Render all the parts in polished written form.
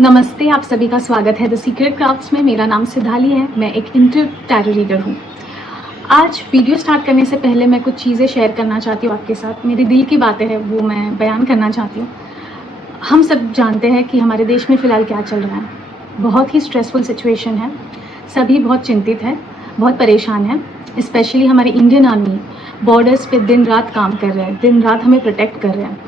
नमस्ते, आप सभी का स्वागत है द सीक्रेट क्राफ्ट्स में। मेरा नाम सिद्धाली है, मैं एक इंटर टैरो रीडर हूँ। आज वीडियो स्टार्ट करने से पहले मैं कुछ चीज़ें शेयर करना चाहती हूँ आपके साथ। मेरे दिल की बातें हैं वो मैं बयान करना चाहती हूँ। हम सब जानते हैं कि हमारे देश में फ़िलहाल क्या चल रहा है। बहुत ही स्ट्रेसफुल सिचुएशन है, सभी बहुत चिंतित हैं, बहुत परेशान हैं। स्पेशली हमारी इंडियन आर्मी बॉर्डर्स पे दिन रात काम कर रहे हैं, दिन रात हमें प्रोटेक्ट कर रहे हैं।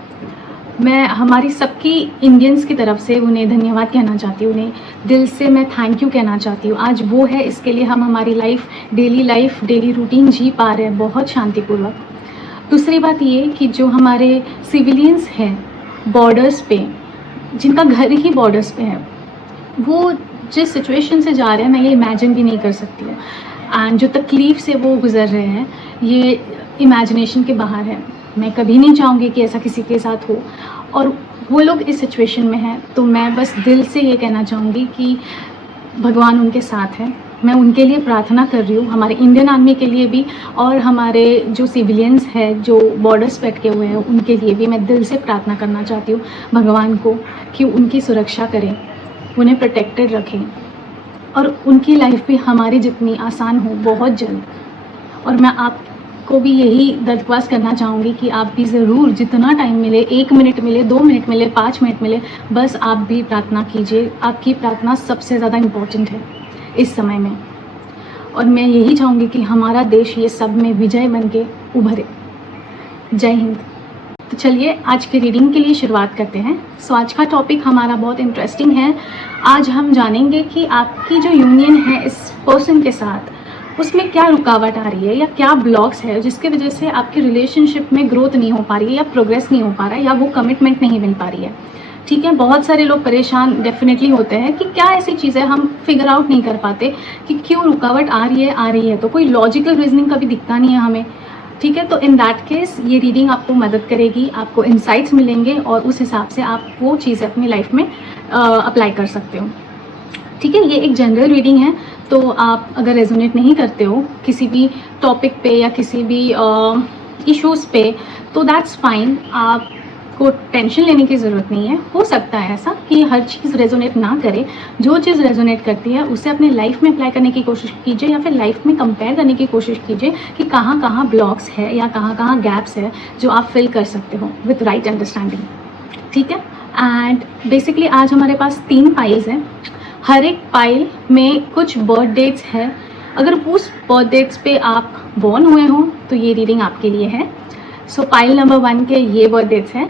मैं हमारी सबकी इंडियंस की तरफ से उन्हें धन्यवाद कहना चाहती हूँ, उन्हें दिल से मैं थैंक यू कहना चाहती हूँ। आज वो है, इसके लिए हम हमारी लाइफ डेली रूटीन जी पा रहे हैं बहुत शांतिपूर्वक। दूसरी बात ये कि जो हमारे सिविलियंस हैं बॉर्डर्स पे, जिनका घर ही बॉर्डर्स पे है, वो जिस सिचुएशन से जा रहे हैं मैं ये इमेजिन भी नहीं कर सकती हूँ। एंड जो तकलीफ़ से वो गुज़र रहे हैं ये इमेजिनेशन के बाहर है। मैं कभी नहीं चाहूँगी कि ऐसा किसी के साथ हो, और वो लोग इस सिचुएशन में हैं तो मैं बस दिल से ये कहना चाहूँगी कि भगवान उनके साथ है। मैं उनके लिए प्रार्थना कर रही हूँ, हमारे इंडियन आर्मी के लिए भी, और हमारे जो सिविलियंस हैं जो बॉर्डर्स पे अटके हुए हैं उनके लिए भी मैं दिल से प्रार्थना करना चाहती हूँ भगवान को कि उनकी सुरक्षा करें, उन्हें प्रोटेक्टेड रखें और उनकी लाइफ भी हमारी जितनी आसान हो बहुत जल्द। और मैं आपको भी यही दरख्वास्त करना चाहूँगी कि आप भी ज़रूर जितना टाइम मिले, 1 मिनट मिले, 2 मिनट मिले, 5 मिनट मिले, बस आप भी प्रार्थना कीजिए। आपकी प्रार्थना सबसे ज़्यादा इम्पोर्टेंट है इस समय में। और मैं यही चाहूँगी कि हमारा देश ये सब में विजय बन के उभरे। जय हिंद। तो चलिए आज के रीडिंग के लिए शुरुआत करते हैं। सो आज का टॉपिक हमारा बहुत इंटरेस्टिंग है। आज हम जानेंगे कि आपकी जो यूनियन है इस पर्सन के साथ, उसमें क्या रुकावट आ रही है या क्या ब्लॉक्स है जिसके वजह से आपकी रिलेशनशिप में ग्रोथ नहीं हो पा रही है या प्रोग्रेस नहीं हो पा रहा है या वो कमिटमेंट नहीं मिल पा रही है। ठीक है, बहुत सारे लोग परेशान डेफिनेटली होते हैं कि क्या ऐसी चीज़ें हम फिगर आउट नहीं कर पाते कि क्यों रुकावट आ रही है तो कोई लॉजिकल रीजनिंग कभी दिखता नहीं है हमें। ठीक है, तो इन दैट केस ये रीडिंग आपको मदद करेगी, आपको इंसाइट्स मिलेंगे और उस हिसाब से आप वो चीज़ें अपनी लाइफ में अप्लाई कर सकते हो। ठीक है, ये एक जनरल रीडिंग है, तो आप अगर रेजोनेट नहीं करते हो किसी भी टॉपिक पे या किसी भी इश्यूज़ पे तो दैट्स फाइन। आपको टेंशन लेने की ज़रूरत नहीं है। हो सकता है ऐसा कि हर चीज़ रेजोनेट ना करे। जो चीज़ रेजोनेट करती है उसे अपने लाइफ में अप्लाई करने की कोशिश कीजिए या फिर लाइफ में कंपेयर करने की कोशिश कीजिए कि कहाँ कहाँ ब्लॉक्स है या कहाँ कहाँ गैप्स है जो आप फिल कर सकते हो विथ राइट अंडरस्टैंडिंग। ठीक है, एंड बेसिकली आज हमारे पास 3 पाइल्स हैं। हर एक पाइल में कुछ बर्थ डेट्स है। अगर उस बर्थ डेट्स पे आप बॉर्न हुए हो तो ये रीडिंग आपके लिए है। सो पाइल नंबर 1 के ये बर्थ डेट्स हैं,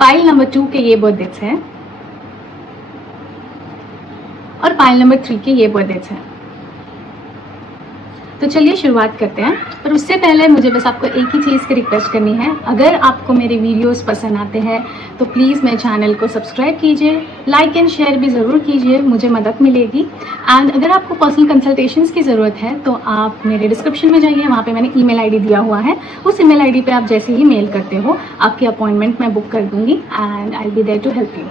पाइल नंबर 2 के ये बर्थ डेट्स हैं और पाइल नंबर 3 के ये बर्थ डेट्स हैं। तो चलिए शुरुआत करते हैं, पर उससे पहले मुझे बस आपको एक ही चीज़ की रिक्वेस्ट करनी है। अगर आपको मेरे वीडियोस पसंद आते हैं तो प्लीज़ मेरे चैनल को सब्सक्राइब कीजिए, लाइक एंड शेयर भी ज़रूर कीजिए, मुझे मदद मिलेगी। एंड अगर आपको पर्सनल कंसल्टेशंस की ज़रूरत है तो आप मेरे डिस्क्रिप्शन में जाइए, वहाँ पे मैंने ईमेल आईडी दिया हुआ है। उस ईमेल आईडी पे आप जैसे ही मेल करते हो आपकी अपॉइंटमेंट मैं बुक कर दूँगी and I will be there to help you.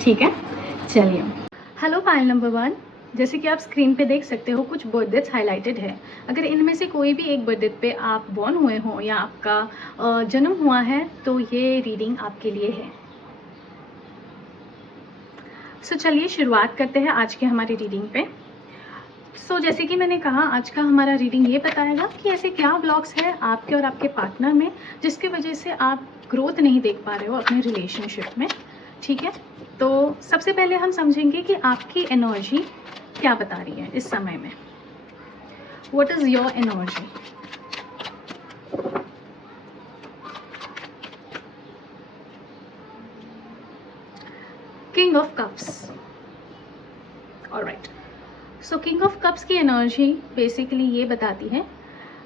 ठीक है, चलिए। हेलो पाइल नंबर 1, जैसे कि आप स्क्रीन पे देख सकते हो कुछ बर्थ डेट्स हाईलाइटेड है। अगर इनमें से कोई भी एक बर्थ डेट पे आप बॉर्न हुए हो या आपका जन्म हुआ है तो ये रीडिंग आपके लिए है। सो चलिए शुरुआत करते हैं आज के हमारी रीडिंग पे। सो जैसे कि मैंने कहा आज का हमारा रीडिंग ये बताएगा कि ऐसे क्या ब्लॉक्स है आपके और आपके पार्टनर में जिसकी वजह से आप ग्रोथ नहीं देख पा रहे हो अपने रिलेशनशिप में। ठीक है, तो सबसे पहले हम समझेंगे कि आपकी एनर्जी क्या बता रही है इस समय में। What is your energy? King of cups. Alright, so king of cups की एनर्जी बेसिकली ये बताती है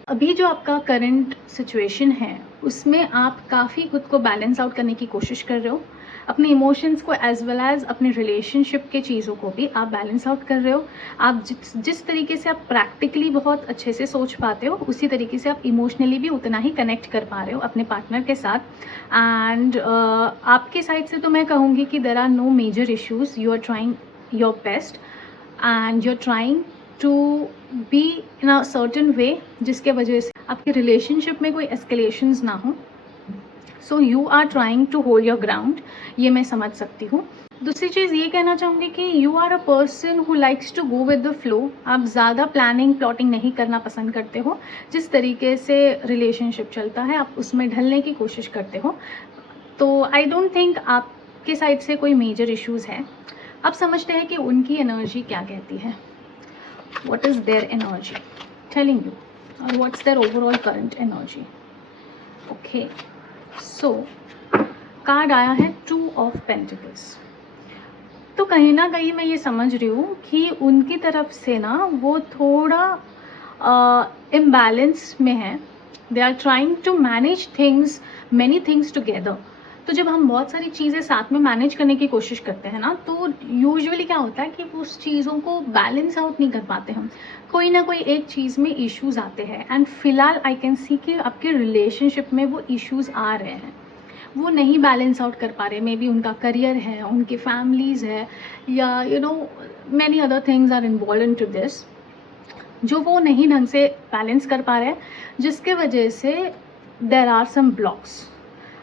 अभी जो आपका करंट सिचुएशन है उसमें आप काफ़ी खुद को बैलेंस आउट करने की कोशिश कर रहे हो। अपने इमोशंस को एज वेल एज अपने रिलेशनशिप के चीज़ों को भी आप बैलेंस आउट कर रहे हो। आप जिस तरीके से आप प्रैक्टिकली बहुत अच्छे से सोच पाते हो उसी तरीके से आप इमोशनली भी उतना ही कनेक्ट कर पा रहे हो अपने पार्टनर के साथ। एंड आपके साइड से तो मैं कहूँगी कि there are no major issues, you are trying your best and you are trying to be in a certain way जिसके वजह से आपके रिलेशनशिप में कोई एस्केलेशंस ना हो। So you are trying to hold your ground, ये मैं समझ सकती हूँ। दूसरी चीज़ ये कहना चाहूँगी कि you are a person who likes to go with the flow. आप ज़्यादा प्लानिंग प्लॉटिंग नहीं करना पसंद करते हो। जिस तरीके से रिलेशनशिप चलता है आप उसमें ढलने की कोशिश करते हो। तो आई डोंट थिंक आपके साइड से कोई मेजर इश्यूज़ है। अब समझते हैं कि उनकी एनर्जी क्या कहती है। What is their energy telling you, और what's their overall current energy. Okay, so card आया है 2 ऑफ पेंटिकल्स। तो कहीं ना कहीं मैं ये समझ रही हूँ कि उनकी तरफ से ना वो थोड़ा इम्बैलेंस में है। They are trying to manage things, many things together. तो जब हम बहुत सारी चीज़ें साथ में मैनेज करने की कोशिश करते हैं ना, तो यूजुअली क्या होता है कि उस चीज़ों को बैलेंस आउट नहीं कर पाते हम। कोई ना कोई एक चीज़ में इश्यूज़ आते हैं, एंड फिलहाल आई कैन सी कि आपके रिलेशनशिप में वो इश्यूज़ आ रहे हैं। वो नहीं बैलेंस आउट कर पा रहे। मे बी उनका करियर है, उनकी फैमिलीज़ है, या many other things are involve in to this, जो वो नहीं ढंग से बैलेंस कर पा रहे हैं, जिसके वजह से देर आर सम ब्लॉक्स।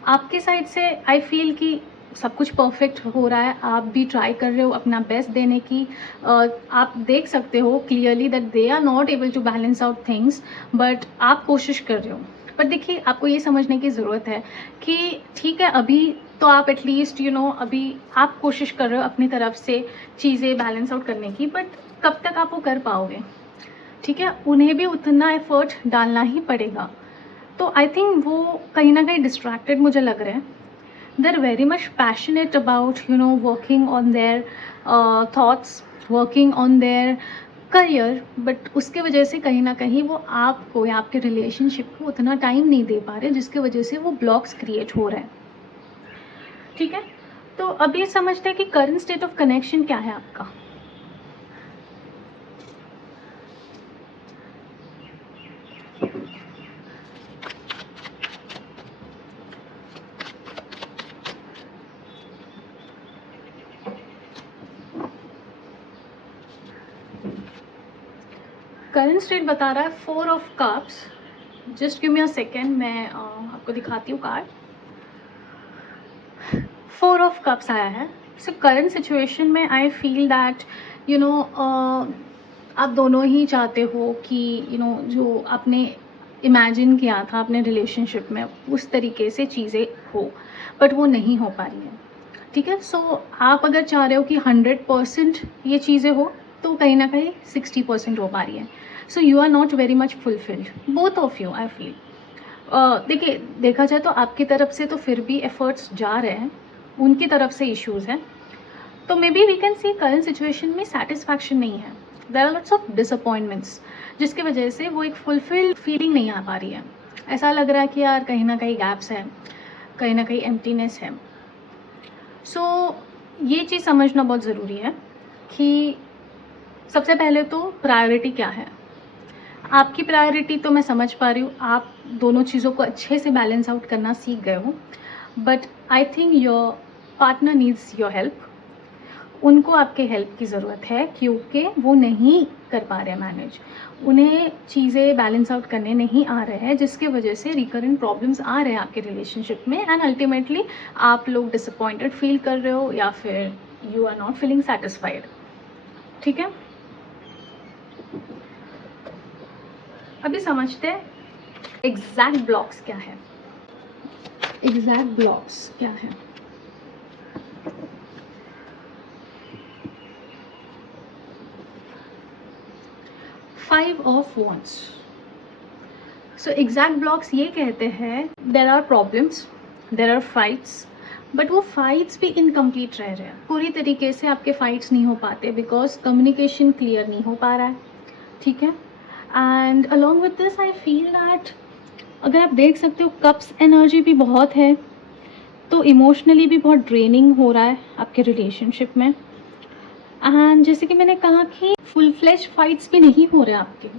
आपके साइड से आई फील कि सब कुछ परफेक्ट हो रहा है, आप भी ट्राई कर रहे हो अपना बेस्ट देने की। आप देख सकते हो clearly that they are not able to balance out things, but आप कोशिश कर रहे हो। पर देखिए, आपको ये समझने की ज़रूरत है कि ठीक है, अभी तो आप एटलीस्ट अभी आप कोशिश कर रहे हो अपनी तरफ से चीज़ें बैलेंस आउट करने की, बट कब तक आप वो कर पाओगे? ठीक है, उन्हें भी उतना एफर्ट डालना ही पड़ेगा। तो आई थिंक वो कहीं ना कहीं डिस्ट्रैक्टेड मुझे लग रहे हैं। They are very much passionate about working on their thoughts, working on their career, but उसके वजह से कहीं ना कहीं वो आपको या आपके रिलेशनशिप को उतना टाइम नहीं दे पा रहे, जिसके वजह से वो ब्लॉक्स क्रिएट हो रहे हैं। ठीक है, तो अभी समझते हैं कि करंट स्टेट ऑफ कनेक्शन क्या है आपका। करंट स्टेट बता रहा है 4 of cups. Just give me a second, मैं आपको दिखाती हूँ कार्ड। 4 ऑफ कप्स आया है। सो करंट सिचुएशन में आई फील दैट आप दोनों ही चाहते हो कि जो आपने इमेजिन किया था अपने रिलेशनशिप में उस तरीके से चीज़ें हो, बट वो नहीं हो पा रही है। ठीक है, सो आप अगर चाह रहे हो कि 100% ये चीज़ें हो, तो कहीं ना कहीं 60% हो पा रही है। So you are not very much fulfilled, both of you I feel. देखिए, देखा जाए तो आपकी तरफ से तो फिर भी एफर्ट्स जा रहे हैं, उनकी तरफ से इश्यूज़ हैं। तो maybe we can see current situation में सेटिस्फैक्शन नहीं है, there are lots of disappointments, जिसकी वजह से वो एक फुलफिल्ड फीलिंग नहीं आ पा रही है। ऐसा लग रहा है कि यार कहीं ना कहीं गैप्स हैं, कहीं ना कहीं एम्प्टीनेस है। सो ये चीज़ समझना बहुत ज़रूरी है कि सबसे पहले तो प्रायोरिटी क्या है। आपकी प्रायोरिटी तो मैं समझ पा रही हूँ, आप दोनों चीज़ों को अच्छे से बैलेंस आउट करना सीख गए हो, but I think your partner needs your help. उनको आपके हेल्प की ज़रूरत है, क्योंकि वो नहीं कर पा रहे मैनेज, उन्हें चीज़ें बैलेंस आउट करने नहीं आ रहे हैं, जिसके वजह से रिकरेंट प्रॉब्लम्स आ रहे हैं आपके रिलेशनशिप में, एंड अल्टीमेटली आप लोग डिसअपॉइंटेड फील कर रहे हो, या फिर you are not feeling satisfied. ठीक है, अभी समझते हैं एग्जैक्ट ब्लॉक्स क्या है। एग्जैक्ट ब्लॉक्स क्या है? Five of wands. So exact blocks ये कहते हैं there are problems, there are fights, but वो फाइट्स भी इनकम्प्लीट रह रहे हैं। पूरी तरीके से आपके फाइट्स नहीं हो पाते बिकॉज कम्युनिकेशन क्लियर नहीं हो पा रहा है। ठीक है, and along with this I feel that अगर आप देख सकते हो कप्स एनर्जी भी बहुत है, तो इमोशनली भी बहुत ड्रेनिंग हो रहा है आपके रिलेशनशिप में। एंड जैसे कि मैंने कहा कि फुल फ्लेश फाइट्स भी नहीं हो रहे आपके।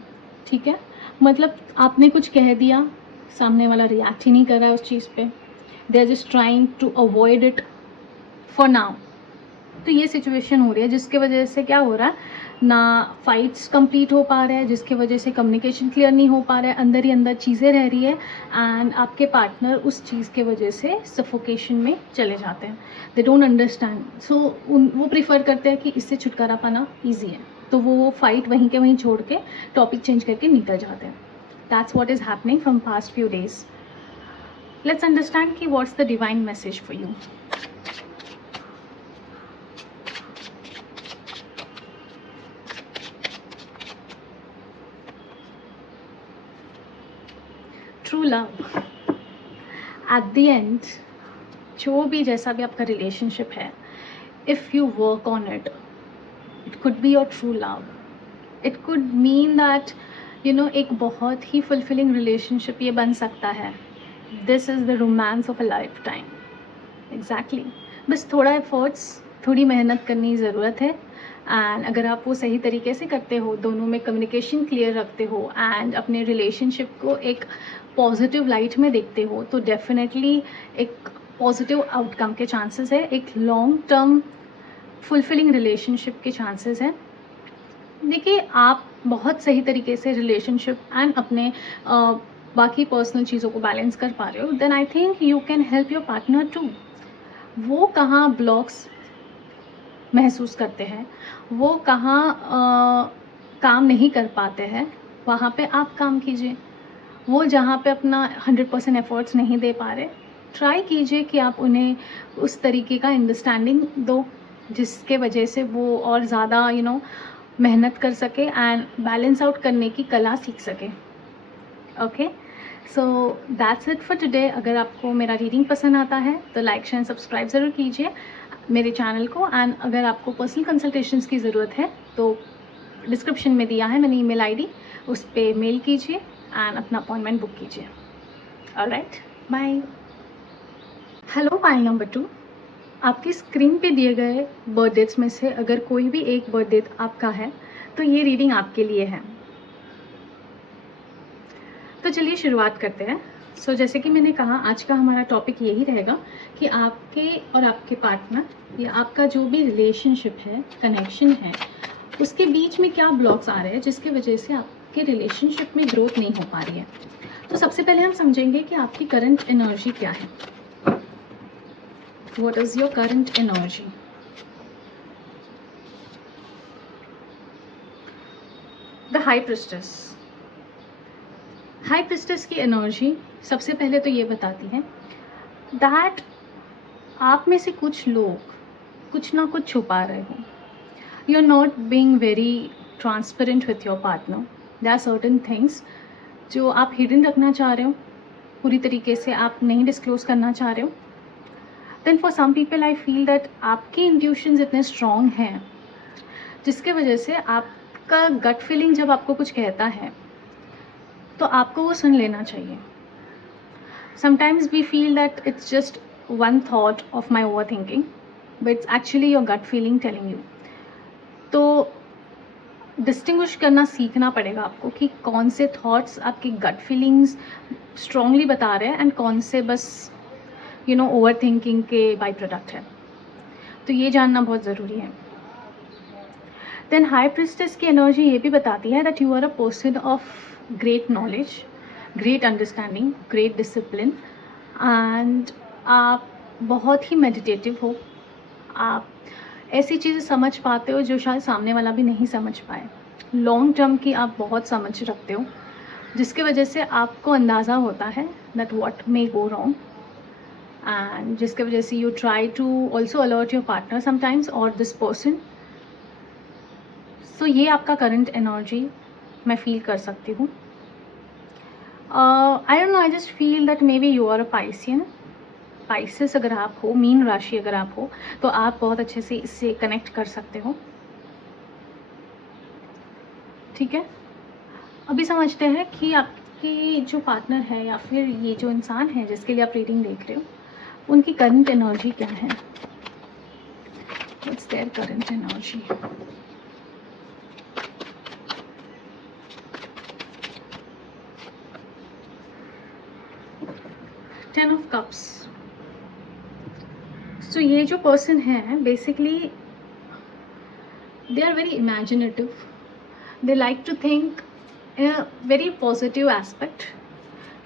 ठीक है, मतलब आपने कुछ कह दिया, सामने वाला रिएक्ट ही नहीं कर रहा है उस चीज़ पे, they are just trying to avoid it for now. तो ये सिचुएशन हो रही है जिसके वजह से क्या हो रहा है, ना फाइट्स कंप्लीट हो पा रहे हैं, जिसके वजह से कम्युनिकेशन क्लियर नहीं हो पा रहा है, अंदर ही अंदर चीज़ें रह रही है एंड आपके पार्टनर उस चीज़ के वजह से सफोकेशन में चले जाते हैं। दे डोंट अंडरस्टैंड, सो वो प्रीफर करते हैं कि इससे छुटकारा पाना ईजी है, तो वो फाइट वहीं के वहीं छोड़ के टॉपिक चेंज करके निकल जाते हैं। That's what is happening from past few days. Let's understand कि what's the divine message for you. True love at the end, जो भी जैसा भी आपका रिलेशनशिप है, if you work on it, it could be your true love. It could mean that एक बहुत ही फुलफिलिंग रिलेशनशिप ये बन सकता है। This is the romance of a lifetime. Exactly, बस थोड़ा एफर्ट्स, थोड़ी मेहनत करने की ज़रूरत है एंड अगर आप वो सही तरीके से करते हो, दोनों में कम्युनिकेशन क्लियर रखते हो एंड अपने रिलेशनशिप को एक पॉजिटिव लाइट में देखते हो, तो डेफिनेटली एक पॉजिटिव आउटकम के चांसेस है, एक लॉन्ग टर्म फुलफिलिंग रिलेशनशिप के चांसेस हैं। देखिए, आप बहुत सही तरीके से रिलेशनशिप एंड अपने बाकी पर्सनल चीज़ों को बैलेंस कर पा रहे हो, then I think you can help your partner too. वो कहाँ ब्लॉक्स महसूस करते हैं, वो कहाँ काम नहीं कर पाते हैं, वहाँ पे आप काम कीजिए। वो जहाँ पे अपना 100% एफर्ट्स नहीं दे पा रहे, ट्राई कीजिए कि आप उन्हें उस तरीके का अंडरस्टैंडिंग दो जिसके वजह से वो और ज़्यादा मेहनत कर सके एंड बैलेंस आउट करने की कला सीख सके। Okay, so that's it for today. अगर आपको मेरा रीडिंग पसंद आता है तो लाइक शेयर सब्सक्राइब ज़रूर कीजिए मेरे चैनल को, एंड अगर आपको पर्सनल कंसल्टेशंस की ज़रूरत है तो डिस्क्रिप्शन में दिया है मैंने ईमेल आईडी, उस पर मेल कीजिए एंड अपना अपॉइंटमेंट बुक कीजिए। Alright, bye. Hello pile number 2, आपकी स्क्रीन पे दिए गए बर्थ डेट्स में से अगर कोई भी एक बर्थ डेट आपका है तो ये रीडिंग आपके लिए है। तो चलिए शुरुआत करते हैं। सो जैसे कि मैंने कहा, आज का हमारा टॉपिक यही रहेगा कि आपके और आपके पार्टनर या आपका जो भी रिलेशनशिप है, कनेक्शन है, उसके बीच में क्या ब्लॉक्स आ रहे हैं जिसकी वजह से आपके रिलेशनशिप में ग्रोथ नहीं हो पा रही है। तो सबसे पहले हम समझेंगे कि आपकी करंट एनर्जी क्या है। What is your current energy? The high priestess. High priestess की एनर्जी सबसे पहले तो ये बताती है दैट आप में से कुछ लोग कुछ ना कुछ छुपा रहे हो। You are not being very transparent with your partner. There are certain things जो आप हिडन रखना चाह रहे हो, पूरी तरीके से आप नहीं डिस्क्लोज करना चाह रहे हो। Then for some people I feel that आपकी इंट्यूशंस इतने स्ट्रॉन्ग हैं जिसके वजह से आपका गट फीलिंग जब आपको कुछ कहता है तो आपको वो सुन लेना चाहिए। Sometimes we feel that it's just one thought of my over thinking, but it's actually your gut feeling telling you. तो डिस्टिंग्विश करना सीखना पड़ेगा आपको कि कौन से थॉट्स आपकी गट फीलिंग्स स्ट्रांगली बता रहे हैं एंड कौन से बस ओवर थिंकिंग के बाई प्रोडक्ट है। तो ये जानना बहुत ज़रूरी है। देन हाई प्रिस्टेस की एनर्जी ये भी बताती है that you are a person of great knowledge, great understanding, great discipline and आप बहुत ही मेडिटेटिव हो। आप ऐसी चीज़ें समझ पाते हो जो शायद सामने वाला भी नहीं समझ पाए। लॉन्ग टर्म की आप बहुत समझ रखते हो जिसके वजह से आपको अंदाज़ा होता है that what may go wrong, and जिसके वजह से you try to also alert your partner sometimes और दिस पर्सन। सो ये आपका करंट एनर्जी मैं फील कर सकती हूँ। I don't know, I just feel that maybe you are a Piscean. Pisces अगर आप हो, मीन राशि अगर आप हो, तो आप बहुत अच्छे से इससे कनेक्ट कर सकते हो। ठीक है, अभी समझते हैं कि आपकी जो पार्टनर है या फिर ये जो इंसान है जिसके लिए आप रीडिंग देख रहे हो, उनकी करंट एनर्जी क्या है। What's their current energy? Ten of cups. So ये जो पर्सन है basically they are very imaginative, they like to think in a very positive aspect.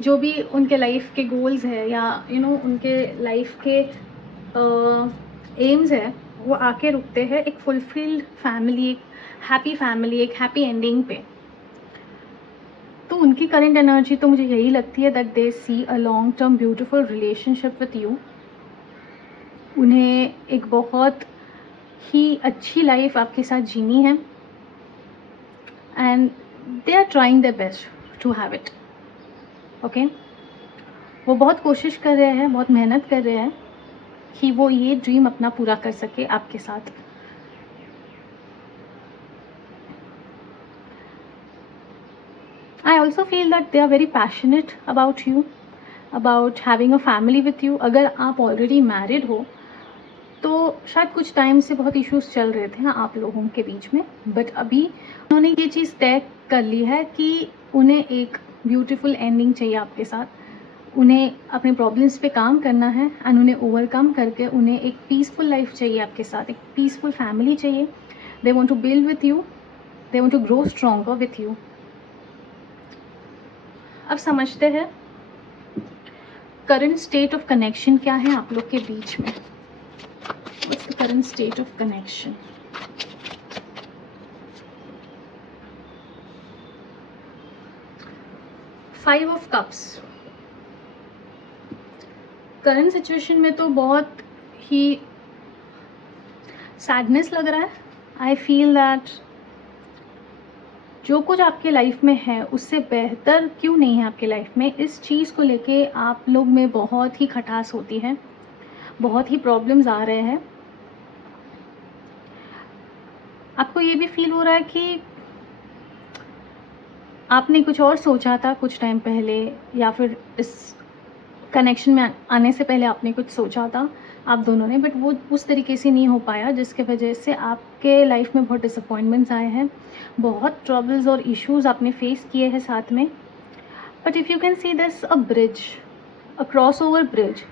जो भी उनके लाइफ के गोल्स है या उनके लाइफ के एम्स है, वो आके रुकते हैं एक फुलफिल्ड फैमिली, एक फैमिली, एक हैप्पी एंडिंग पे। तो उनकी करंट एनर्जी तो मुझे यही लगती है that they see a long term beautiful relationship with you. उन्हें एक बहुत ही अच्छी लाइफ आपके साथ जीनी है and they are trying their best to have it. Okay, वो बहुत कोशिश कर रहे हैं, बहुत मेहनत कर रहे हैं कि वो ये ड्रीम अपना पूरा कर सके आपके साथ। I also feel that they are very passionate about you, about having a family with you। अगर आप ऑलरेडी मैरिड हो तो शायद कुछ टाइम से बहुत इश्यूज चल रहे थे आप लोगों के बीच में, बट अभी उन्होंने ये चीज़ तय कर ली है कि उन्हें एक ब्यूटीफुल एंडिंग चाहिए आपके साथ। उन्हें अपने प्रॉब्लम्स पे काम करना है एंड उन्हें ओवरकम करके उन्हें एक पीसफुल लाइफ चाहिए आपके साथ, एक पीसफुल फैमिली चाहिए। They want to build with you, they want to grow stronger with you. अब समझते हैं करंट स्टेट ऑफ कनेक्शन क्या है आप लोग के बीच में। What's the current state of connection? Five of cups. Current situation में तो बहुत ही सैडनेस लग रहा है। आई फील दैट जो कुछ आपके लाइफ में है उससे बेहतर क्यों नहीं है आपके लाइफ में, इस चीज़ को लेके आप लोग में बहुत ही खटास होती है, बहुत ही प्रॉब्लम्स आ रहे हैं। आपको ये भी फील हो रहा है कि आपने कुछ और सोचा था कुछ टाइम पहले, या फिर इस कनेक्शन में आने से पहले आपने कुछ सोचा था आप दोनों ने, बट वो उस तरीके से नहीं हो पाया, जिसके वजह से आपके लाइफ में बहुत डिसअपॉइंटमेंट्स आए हैं, बहुत ट्रबल्स और इश्यूज आपने फेस किए हैं साथ में। But if you can see this a bridge, a cross over bridge,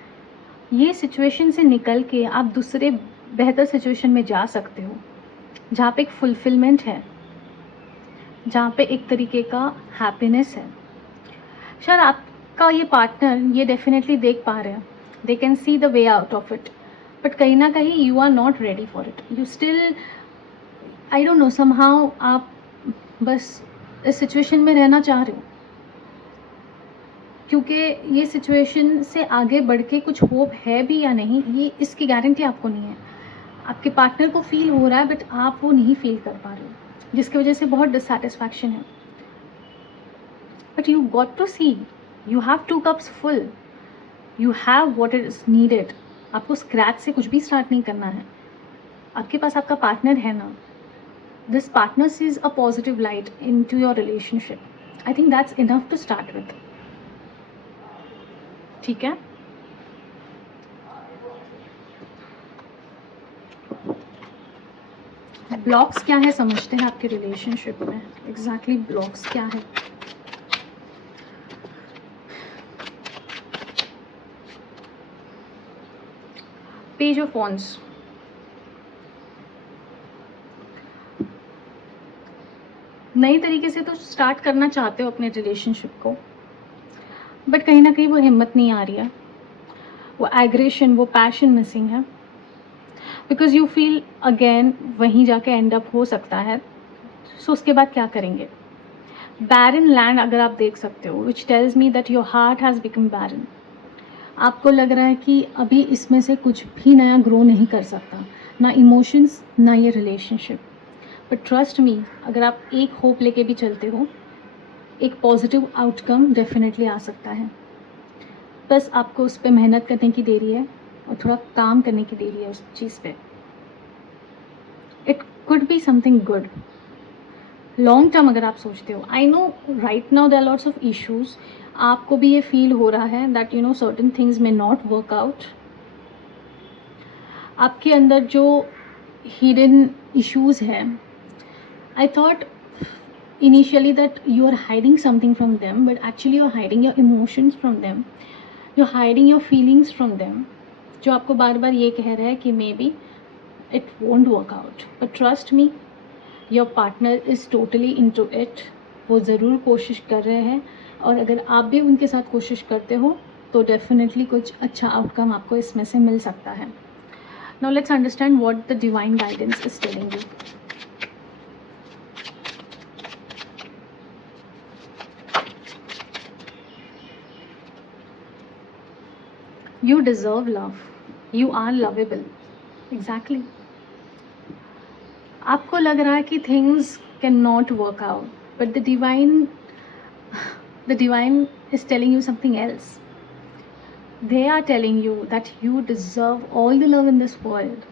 ये सिचुएशन से निकल के आप दूसरे बेहतर सिचुएशन में जा सकते हो, जहाँ पे एक फुलफिलमेंट है, जहाँ पे एक तरीके का हैप्पीनेस है। शायद आपका ये पार्टनर ये डेफिनेटली देख पा रहे हैं, they can see the way out of it, but कहीं ना कहीं you are not ready for it. You still, I don't know, somehow आप बस इस सिचुएशन में रहना चाह रहे हो, क्योंकि ये सिचुएशन से आगे बढ़ के कुछ होप है भी या नहीं, ये इसकी गारंटी आपको नहीं है। आपके पार्टनर को फील हो रहा है बट आप वो नहीं फील कर पा रहे हो, जिसकी वजह से बहुत डिससैटिस्फैक्शन है। But you got to see, you have 2 cups full, you have what is needed. आपको स्क्रैच से कुछ भी स्टार्ट नहीं करना है, आपके पास आपका पार्टनर है ना। This partner sees a positive light in to your relationship. I think that's enough to start with. ठीक है, ब्लॉक्स क्या है समझते हैं आपके रिलेशनशिप में। एग्जैक्टली ब्लॉक्स क्या है? Page of wands. नई तरीके से तो स्टार्ट करना चाहते हो अपने रिलेशनशिप को, बट कहीं ना कहीं वो हिम्मत नहीं आ रही है, वो एग्रेशन, वो पैशन मिसिंग है, बिकॉज यू फील अगेन वहीं जाके एंड अप हो सकता है। सो उसके बाद क्या करेंगे? बैरन लैंड अगर आप देख सकते हो, which tells me that your heart has become barren. आपको लग रहा है कि अभी इसमें से कुछ भी नया ग्रो नहीं कर सकता, ना इमोशंस ना ये रिलेशनशिप। बट ट्रस्ट मी, अगर आप एक होप लेके भी चलते हो, एक पॉजिटिव आउटकम डेफिनेटली आ सकता है। बस आपको उस पर मेहनत करने की देरी है और थोड़ा काम करने की देरी है उस चीज़ पे। It could be something good long term अगर आप सोचते हो। I know right now there are lots of issues, आपको भी ये फील हो रहा है that you know certain things may not work out. आपके अंदर जो हिडन इश्यूज है, I thought initially that you are hiding something from them, but actually you are hiding your emotions from them, you're hiding your feelings from them, जो आपको बार बार ये कह रहा है कि may be it won't work out. But trust me, your partner is totally into it, वो ज़रूर कोशिश कर रहे हैं, और अगर आप भी उनके साथ कोशिश करते हो तो डेफिनेटली कुछ अच्छा आउटकम आपको इसमें से मिल सकता है. Now let's understand what the divine guidance is telling you. You deserve love. You are lovable. Exactly. आपको लग रहा है कि things cannot work out, but the divine is telling you something else. They are telling you that you deserve all the love in this world.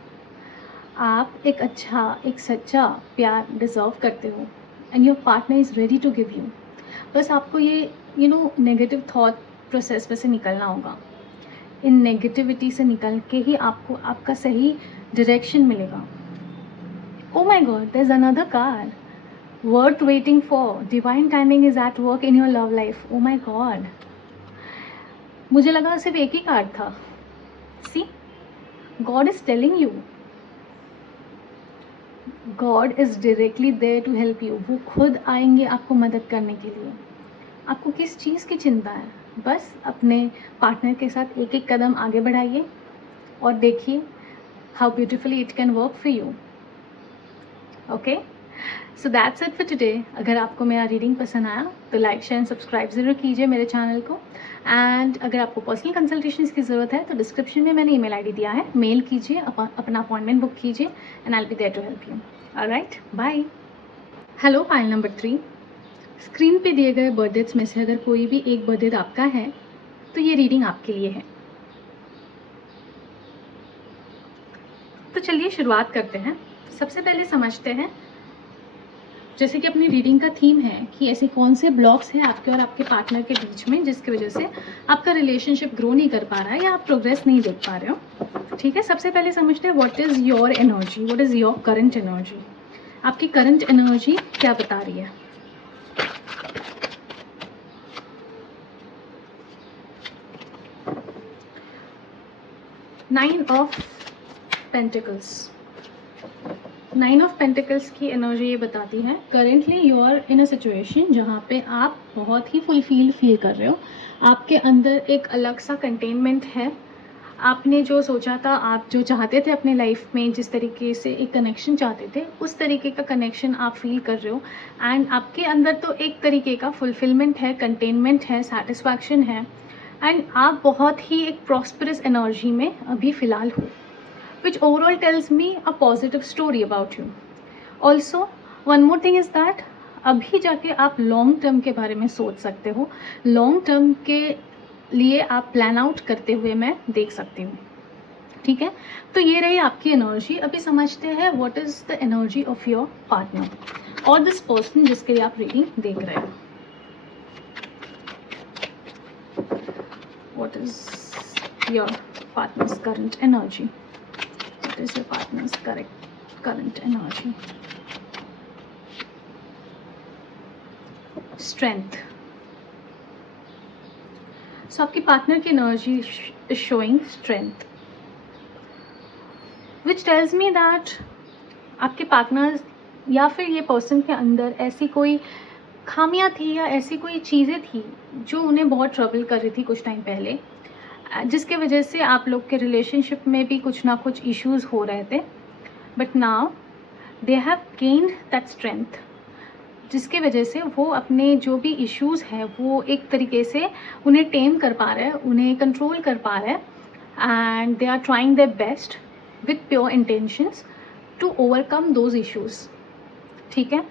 आप एक अच्छा, एक सच्चा प्यार डिज़र्व करते हो, and your partner is ready to give you. बस आपको ये नेगेटिव थॉट प्रोसेस में से निकलना होगा. इन नेगेटिविटी से निकल के ही आपको आपका सही डायरेक्शन मिलेगा. Oh my God, there is another card, worth waiting for, divine timing is at work in your love life. Oh my God, मुझे लगा सिर्फ एक ही कार्ड था. See, God is telling you, God is directly there to help you. वो खुद आएंगे आपको मदद करने के लिए. आपको किस चीज़ की चिंता है? बस अपने पार्टनर के साथ एक एक कदम आगे बढ़ाइए और देखिए how beautifully it can work for you. Okay, so that's it for today. अगर आपको मेरा रीडिंग पसंद आया तो लाइक शेयर एंड सब्सक्राइब ज़रूर कीजिए मेरे चैनल को. एंड अगर आपको पर्सनल कंसल्टेशन की ज़रूरत है तो डिस्क्रिप्शन में मैंने ईमेल आईडी दिया है, मेल कीजिए, अपना अपॉइंटमेंट बुक कीजिए, and I will be there to help you. Alright, bye. Hello, file number 3. Screen पे दिए गए बर्थडेज में से अगर कोई भी एक बर्थडे आपका है तो ये रीडिंग आपके लिए है. तो चलिए शुरुआत करते हैं. सबसे पहले समझते हैं, जैसे कि अपनी रीडिंग का थीम है कि ऐसे कौन से ब्लॉक्स हैं आपके और आपके पार्टनर के बीच में जिसकी वजह से आपका रिलेशनशिप ग्रो नहीं कर पा रहा है या आप प्रोग्रेस नहीं देख पा रहे हो. ठीक है, सबसे पहले समझते हैं what is your energy, what is your current energy. आपकी करंट एनर्जी क्या बता रही है? Nine of pentacles. Nine of pentacles की एनर्जी ये बताती है currently you are in a situation जहाँ पे आप बहुत ही फुलफिल्ड फील कर रहे हो. आपके अंदर एक अलग सा कंटेनमेंट है. आपने जो सोचा था, आप जो चाहते थे अपने लाइफ में, जिस तरीके से एक कनेक्शन चाहते थे, उस तरीके का कनेक्शन आप फील कर रहे हो. एंड आपके अंदर तो एक तरीके का फुलफिलमेंट है, कंटेनमेंट है, सेटिस्फैक्शन है, एंड आप बहुत ही एक प्रॉस्परस एनर्जी में अभी फ़िलहाल हो, which overall tells me a positive story about you. Also, one more thing is that अभी जाके आप लॉन्ग टर्म के बारे में सोच सकते हो. लॉन्ग टर्म के लिए आप प्लान आउट करते हुए मैं देख सकती हूँ. ठीक है, तो ये रही आपकी एनर्जी. अभी समझते हैं what is the energy of your partner और दिस पर्सन जिसके लिए आप रीडिंग देख रहे हो. What is your partner's current energy? What is your partner's current energy? Strength. So आपकी पार्टनर की energy is showing strength, which tells me that आपके पार्टनर या फिर ये पर्सन के अंदर ऐसी कोई खामियां थी या ऐसी कोई चीज़ें थी जो उन्हें बहुत ट्रबल कर रही थी कुछ टाइम पहले, जिसके वजह से आप लोग के रिलेशनशिप में भी कुछ ना कुछ इश्यूज हो रहे थे. But now they have gained that strength, जिसके वजह से वो अपने जो भी इश्यूज हैं वो एक तरीके से उन्हें टेम कर पा रहे हैं, उन्हें कंट्रोल कर पा रहे हैं, and they are trying their best with pure intentions to overcome those issues. ठीक है,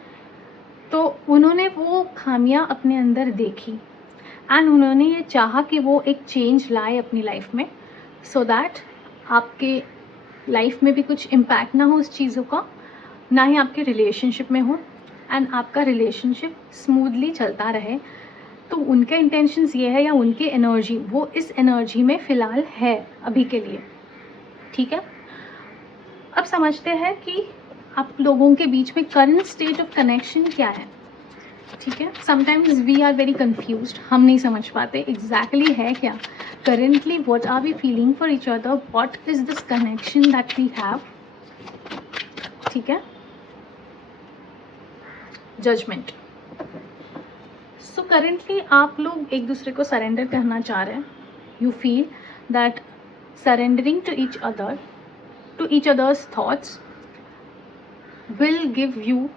तो उन्होंने वो खामियां अपने अंदर देखी एंड उन्होंने ये चाहा कि वो एक चेंज लाए अपनी लाइफ में, सो दैट आपके लाइफ में भी कुछ इम्पैक्ट ना हो उस चीज़ों का, ना ही आपके रिलेशनशिप में हो, एंड आपका रिलेशनशिप स्मूथली चलता रहे. तो उनके इंटेंशंस ये है या उनकी एनर्जी वो इस एनर्जी में फ़िलहाल है अभी के लिए. ठीक है, अब समझते हैं कि आप लोगों के बीच में करंट स्टेट ऑफ कनेक्शन क्या है. ठीक है, sometimes we are very confused, हम नहीं समझ पाते एग्जैक्टली है क्या currently, what are we feeling for each other, what is this connection that we have. ठीक है, जजमेंट। सो करेंटली आप लोग एक दूसरे को सरेंडर करना चाह रहे हैं। You feel that surrendering to each other's thoughts will give you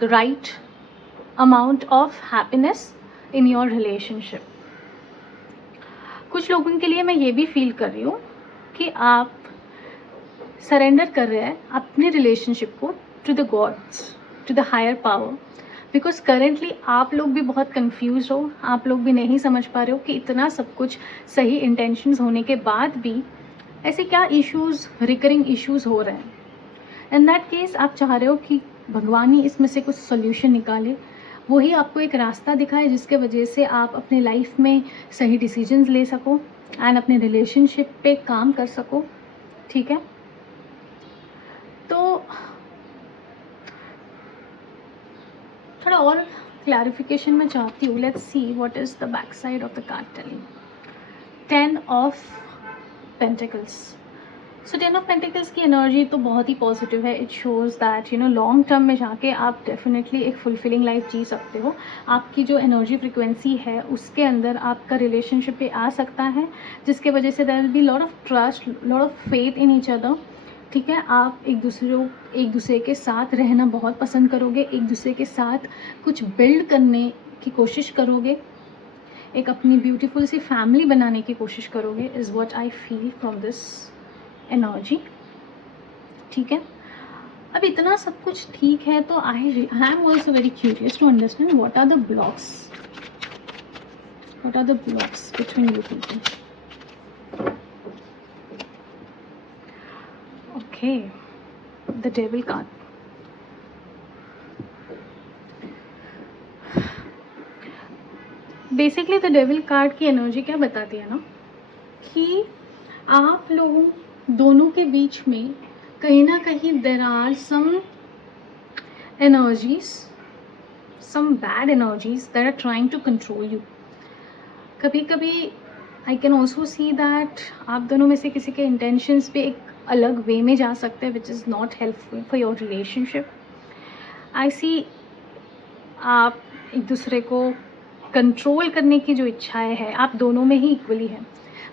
the right amount of happiness in your relationship. कुछ लोगों के लिए मैं ये भी फील कर रही हूँ कि आप सरेंडर कर रहे हैं अपने रिलेशनशिप को to the gods, to the higher power, because currently आप लोग भी बहुत कंफ्यूज हो, आप लोग भी नहीं समझ पा रहे हो कि इतना सब कुछ सही इंटेंशंस होने के बाद भी ऐसे क्या इश्यूज, रिकरिंग इश्यूज हो रहे हैं। इन दैट केस आप चाह रहे हो कि भगवान ही इसमें से कुछ सोल्यूशन निकाले, वही आपको एक रास्ता दिखाए जिसके वजह से आप अपने लाइफ में सही डिसीजंस ले सको एंड अपने रिलेशनशिप पे काम कर सको। ठीक है, तो थोड़ा और क्लैरिफिकेशन मैं चाहती हूँ। Let's see what is the back side of the card telling. 10 of pentacles. So 10 of pentacles की एनर्जी तो बहुत ही पॉजिटिव है। It shows that long term में जाके आप डेफिनेटली एक फुलफिलिंग लाइफ जी सकते हो। आपकी जो एनर्जी फ्रिक्वेंसी है उसके अंदर आपका रिलेशनशिप पे आ सकता है, जिसके वजह से there will be lot of trust, lot of faith in each other. ठीक है, आप एक दूसरे के साथ रहना बहुत पसंद करोगे, एक दूसरे के साथ कुछ बिल्ड करने की कोशिश करोगे, एक अपनी ब्यूटीफुल सी फैमिली बनाने की कोशिश करोगे, is what I feel from this energy. ठीक है, अब इतना सब कुछ ठीक है तो I am also very curious to understand what are the blocks between you people. Okay, the devil card. Basically the devil card की एनर्जी क्या बताती है ना, कि आप लोगों दोनों के बीच में कहीं ना कहीं there are some energies, some bad energies that are trying to control you. कभी कभी I can also see that आप दोनों में से किसी के इंटेंशंस पे एक अलग वे में जा सकते हैं, which is not helpful for your relationship. I see आप एक दूसरे को कंट्रोल करने की जो इच्छाएं है आप दोनों में ही इक्वली है,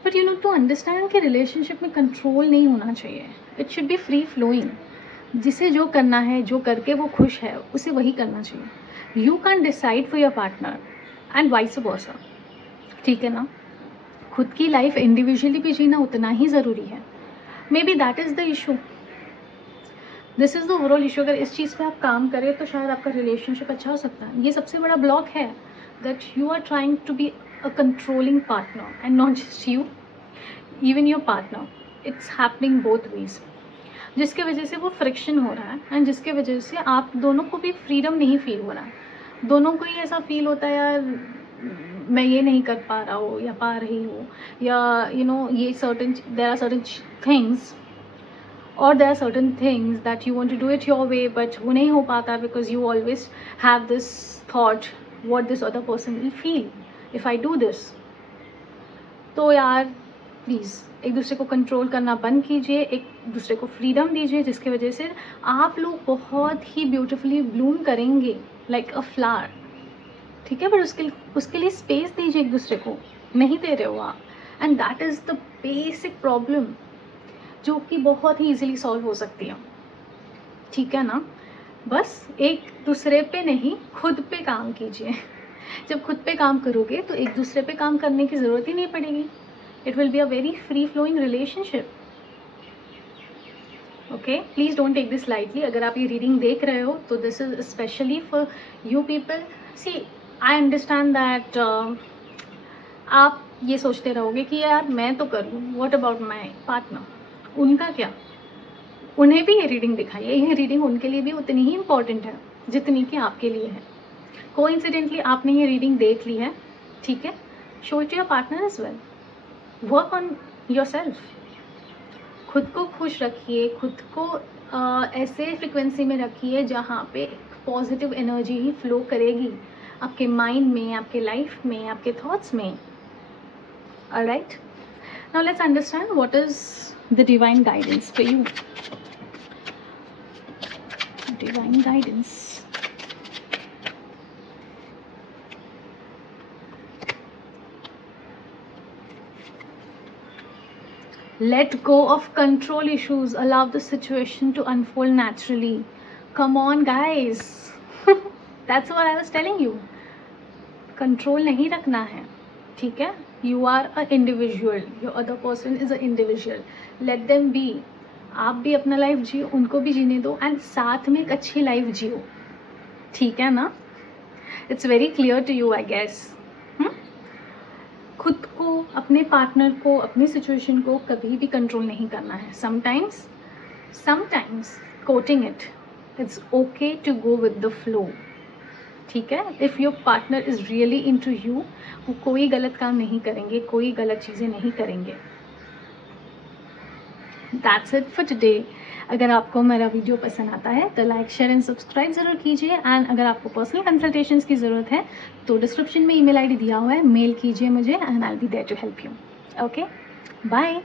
but you know to understand कि रिलेशनशिप में कंट्रोल नहीं होना चाहिए। It should be free flowing. जिसे जो करना है, जो करके वो खुश है, उसे वही करना चाहिए। You can decide for your partner and vice versa. ठीक है ना, खुद की लाइफ इंडिविजुअली भी जीना उतना ही ज़रूरी है। May be that is the issue, this is the overall issue. अगर इस चीज़ पे आप काम करें तो शायद आपका रिलेशनशिप अच्छा हो सकता है। ये सबसे बड़ा ब्लॉक है, that you are trying to be a controlling partner and not just you, even your partner. It's happening both ways, जिसके वजह से वो फ्रिक्शन हो रहा है एंड जिसके वजह से आप दोनों को भी फ्रीडम नहीं फील हो रहा है। दोनों को ही ऐसा फील होता है, यार मैं ये नहीं कर पा रहा हूँ या पा रही हूँ, या ये there are certain things or there are certain things that you want to do it your way, but वो नहीं हो पाता because you always have this thought what this other person will feel if I do this। तो यार please एक दूसरे को control करना बंद कीजिए, एक दूसरे को फ्रीडम दीजिए, जिसके वजह से आप लोग बहुत ही ब्यूटीफुली ब्लूम करेंगे लाइक अ फ्लावर। ठीक है, पर उसके लिए स्पेस दीजिए, एक दूसरे को नहीं दे रहे हो आप, and that is the basic problem जो कि बहुत ही ईजिली सॉल्व हो सकती है। ठीक है ना, बस एक दूसरे पे नहीं खुद पे काम कीजिए। जब खुद पे काम करोगे तो एक दूसरे पे काम करने की ज़रूरत ही नहीं पड़ेगी। It will be a very free flowing relationship. Okay, please don't take this lightly. अगर आप ये रीडिंग देख रहे हो तो this is specially for you people. See, I understand that आप ये सोचते रहोगे कि यार मैं तो कर लूँ, व्हाट अबाउट माई पार्टनर, उनका क्या। उन्हें भी ये रीडिंग दिखाइए, ये रीडिंग उनके लिए भी उतनी ही इम्पॉर्टेंट है जितनी कि आपके लिए है। कोइंसिडेंटली आपने ये रीडिंग देख ली है, ठीक है, show it to your partner as well. Work on your self. खुद को खुश रखिए, खुद को ऐसे फ्रिक्वेंसी में रखिए जहाँ पे पॉजिटिव एनर्जी ही फ्लो करेगी आपके माइंड में, आपके लाइफ में, आपके थॉट्स में। Alright, now let's understand what is the divine guidance for you. Divine guidance, Let go of control issues. Allow the situation to unfold naturally. Come on, guys. That's what I was telling you. Control नहीं रखना है, ठीक है? You are a individual, your other person is a individual. Let them be. आप भी अपना life जियो, उनको भी जीने दो, एंड साथ में एक अच्छी लाइफ जियो, ठीक है ना? It's very clear to you, I guess. खुद को, अपने पार्टनर को, अपनी सिचुएशन को कभी भी कंट्रोल नहीं करना है. Sometimes quoting it's okay to go with the flow, ठीक है? If your partner is really into you, वो कोई गलत काम नहीं करेंगे, कोई गलत चीज़ें नहीं करेंगे. That's it for today. अगर आपको मेरा वीडियो पसंद आता है तो लाइक, शेयर एंड सब्सक्राइब ज़रूर कीजिए. एंड अगर आपको पर्सनल कंसल्टेशंस की ज़रूरत है तो डिस्क्रिप्शन में ईमेल आईडी दिया हुआ है, मेल कीजिए मुझे, and I will be there to help you. Okay, bye.